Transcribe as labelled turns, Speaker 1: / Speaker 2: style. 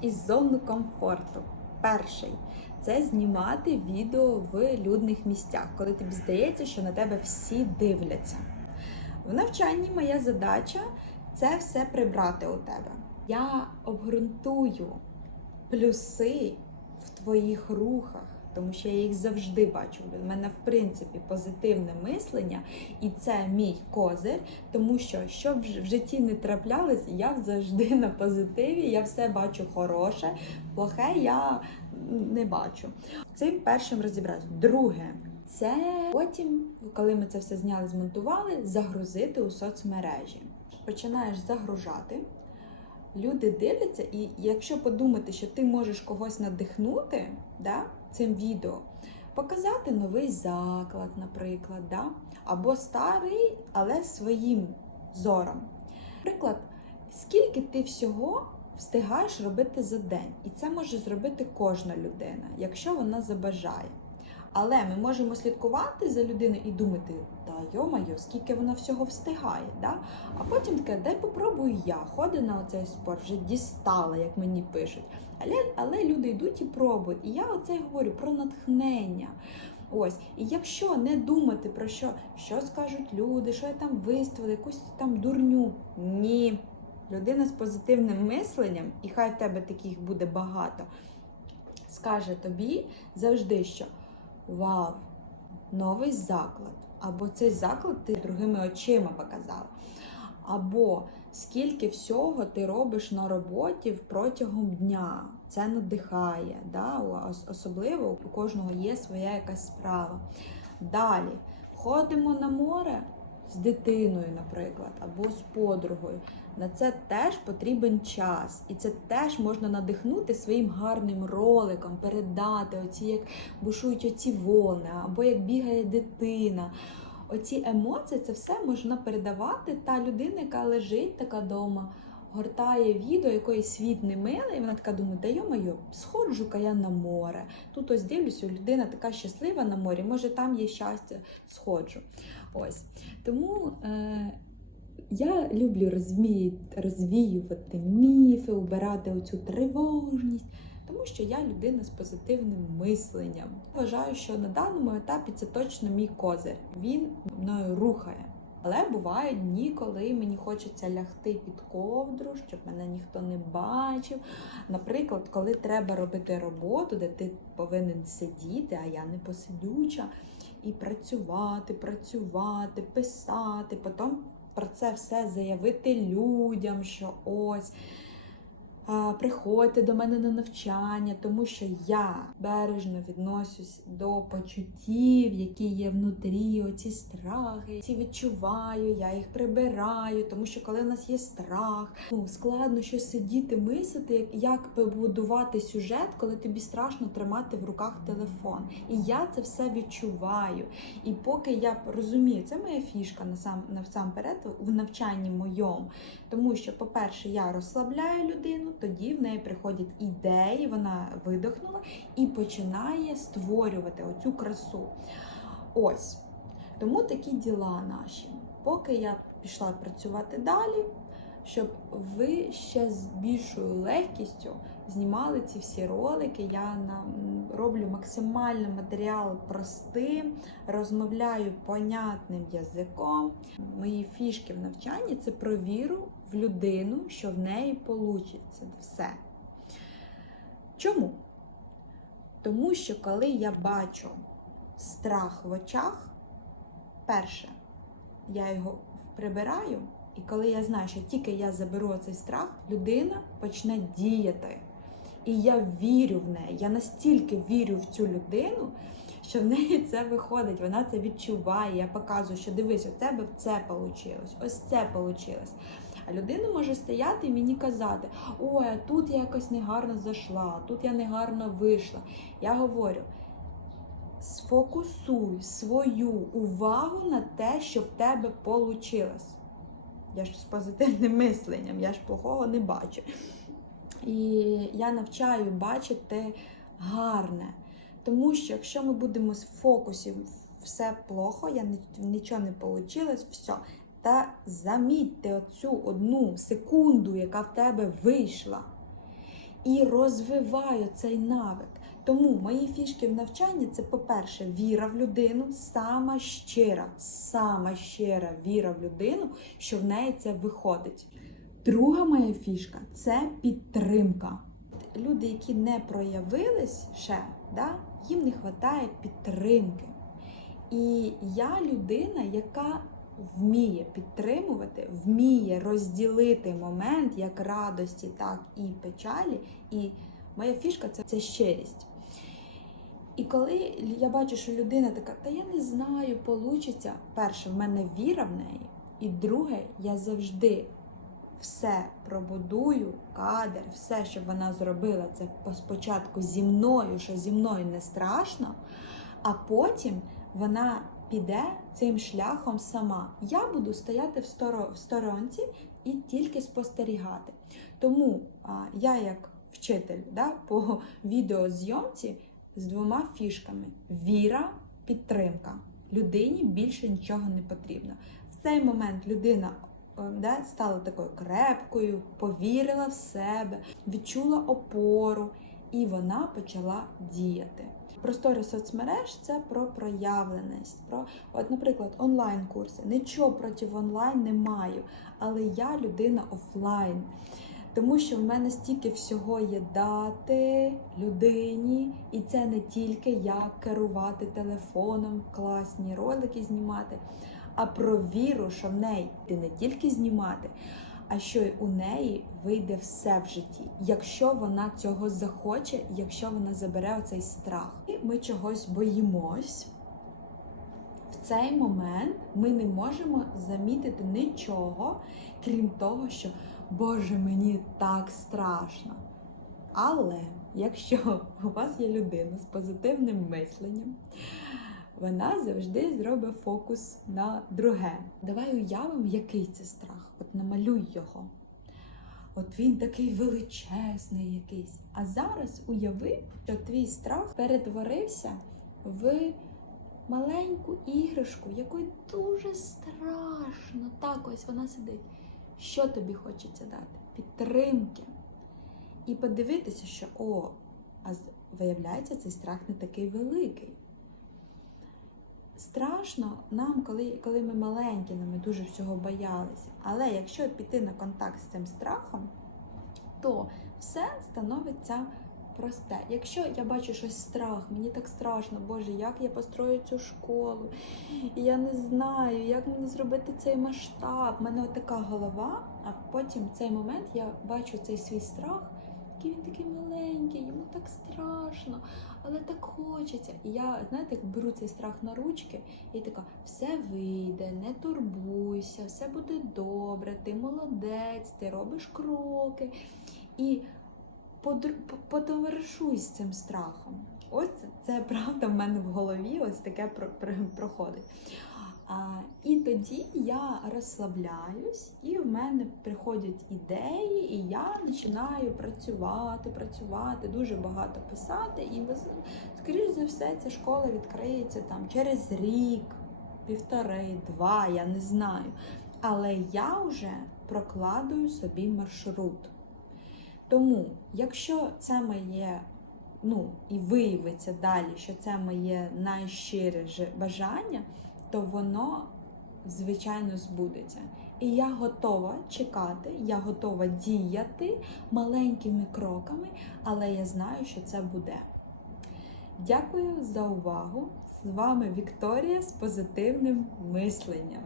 Speaker 1: із зони комфорту. Перший це знімати відео в людних місцях, коли тобі здається, що на тебе всі дивляться. В навчанні моя задача це все прибрати у тебе. Я обґрунтую плюси в твоїх рухах, тому що я їх завжди бачу. У мене, в принципі, позитивне мислення, і це мій козир, тому що що в в житті не траплялось, я завжди на позитиві, я все бачу хороше, плохе я не бачу. Цим першим розібраюсь. Друге, це потім, коли ми це все зняли, змонтували, загрузити у соцмережі. Починаєш загружати. Люди дивляться, і якщо подумати, що ти можеш когось надихнути да, цим відео, показати новий заклад, наприклад, да, або старий, але своїм зором. Наприклад, скільки ти всього встигаєш робити за день, і це може зробити кожна людина, якщо вона забажає. Але ми можемо слідкувати за людиною і думати, та йо-майо, скільки вона всього встигає. Да? А потім таке, дай попробую я, ходить на оцей спорт, вже дістала, як мені пишуть. Але, але люди йдуть і пробують. І я оце говорю про натхнення. Ось, і якщо не думати про що, що скажуть люди, що я там виставила, якусь там дурню. Ні. Людина з позитивним мисленням, і хай в тебе таких буде багато, скаже тобі завжди, що Вау, новий заклад. Або цей заклад ти другими очима показала. Або скільки всього ти робиш на роботі протягом дня. Це надихає. Да? Особливо у кожного є своя якась справа. Далі ходимо на море з дитиною, наприклад, або з подругою. На це теж потрібен час, і це теж можна надихнути своїм гарним роликом, передати оці, як бушують оці волни, або як бігає дитина. Оці емоції, це все можна передавати та людина, яка лежить така вдома, гортає відео, якої світ не милий, і вона така думає, да йо-моє, сходжу-ка я на море. Тут ось дивлюся, людина така щаслива на морі, може там є щастя, сходжу. Ось. Тому е, я люблю розвіювати міфи, убирати оцю тривожність, тому що я людина з позитивним мисленням. Вважаю, що на даному етапі це точно мій козир. Він мною рухає. Але бувають дні, коли мені хочеться лягти під ковдру, щоб мене ніхто не бачив. Наприклад, коли треба робити роботу, де ти повинен сидіти, а я не посидюча, і працювати, працювати, писати, потім про це все заявити людям, що ось. Приходьте до мене на навчання, тому що я бережно відношусь до почуттів, які є внутрі, оці страхи, ці відчуваю, я їх прибираю, тому що коли в нас є страх, ну складно щось сидіти, мислити, як побудувати сюжет, коли тобі страшно тримати в руках телефон. І я це все відчуваю. І поки я розумію, це моя фішка насам, насамперед в навчанні моєму. Тому що, по-перше, я розслабляю людину, тоді в неї приходять ідеї, вона видохнула і починає створювати оцю красу. Ось. Тому такі діла наші. Поки я пішла працювати далі, щоб ви ще з більшою легкістю знімали ці всі ролики. Я роблю максимально матеріал простим, розмовляю понятним язиком. Мої фішки в навчанні це про віру в людину, що в неї вийде все. Чому? Тому що коли я бачу страх в очах, перше, я його прибираю, і коли я знаю, що тільки я заберу цей страх, людина почне діяти. І я вірю в неї. Я настільки вірю в цю людину, що в неї це виходить, вона це відчуває. Я показую, що дивись, у тебе це вийшло, ось це вийшло. А людина може стояти і мені казати: ой, а тут я якось негарно зайшла, тут я негарно вийшла. Я говорю: сфокусуй свою увагу на те, що в тебе вийшло. Я ж з позитивним мисленням, я ж плохого не бачу. І я навчаю бачити гарне. Тому що якщо ми будемо з фокусів все плохо, я нічого не вийшло, все. Та замітьте оцю одну секунду, яка в тебе вийшла. і розвиваю цей навик. Тому мої фішки в навчанні це, по-перше, віра в людину, сама щира, сама щира віра в людину, що в неї це виходить. Друга моя фішка це підтримка. Люди, які не проявились ще, да, їм не вистачає підтримки. І я людина, яка вміє підтримувати, вміє розділити момент як радості, так і печалі. І моя фішка це, це щирість. І коли я бачу, що людина така, та я не знаю, получиться. Перше, в мене віра в неї. І друге, я завжди все пробудую, кадр, все, що вона зробила, це спочатку зі мною, що зі мною не страшно, а потім вона піде цим шляхом сама. Я буду стояти в, сторо, в сторонці і тільки спостерігати. Тому а, я, як вчитель да, по відеозйомці з двома фішками: віра, підтримка. Людині більше нічого не потрібно. В цей момент людина е, да, стала такою крепкою, повірила в себе, відчула опору, і вона почала діяти. Простори соцмереж це про проявленість. Про, от, наприклад, онлайн-курси. Нічого проти онлайн не маю, але я людина офлайн. Тому що в мене стільки всього є дати людині, і це не тільки як керувати телефоном, класні ролики знімати, а про віру, що в неї ти не тільки знімати, а що й у неї вийде все в житті, якщо вона цього захоче, якщо вона забере оцей страх. І ми чогось боїмось. В цей момент ми не можемо замітити нічого, крім того, що Боже, мені так страшно. Але якщо у вас є людина з позитивним мисленням, вона завжди зробить фокус на друге. Давай уявимо, який це страх. От намалюй його. От він такий величезний якийсь. А зараз уяви, що твій страх перетворився в маленьку іграшку, якої дуже страшно. Так ось вона сидить. Що тобі хочеться дати? Підтримки. І подивитися, що о, а виявляється, цей страх не такий великий. Страшно нам, коли коли ми маленькі, ми дуже всього боялися. Але якщо піти на контакт з цим страхом, то все становиться просте. Якщо я бачу щось страх, мені так страшно, Боже, як я построю цю школу, я не знаю, як мені зробити цей масштаб. У мене така голова, а потім в цей момент я бачу цей свій страх, який він такий маленький, йому так страшно, але так хочеться. І я, знаєте, беру цей страх на ручки, і така, все вийде, не турбуйся, все буде добре, ти молодець, ти робиш кроки. І потоваришуй з цим страхом. Ось це правда в мене в голові, ось таке проходить. І тоді я розслабляюсь, і в мене приходять ідеї, і я починаю працювати, працювати, дуже багато писати. І скоріш за все, ця школа відкриється там через рік, півтори, два, я не знаю. Але я вже прокладую собі маршрут. Тому, якщо це моє, ну і виявиться далі, що це моє найщире бажання, то воно, звичайно, збудеться. І я готова чекати, я готова діяти маленькими кроками, але я знаю, що це буде. Дякую за увагу! З вами Вікторія з позитивним мисленням.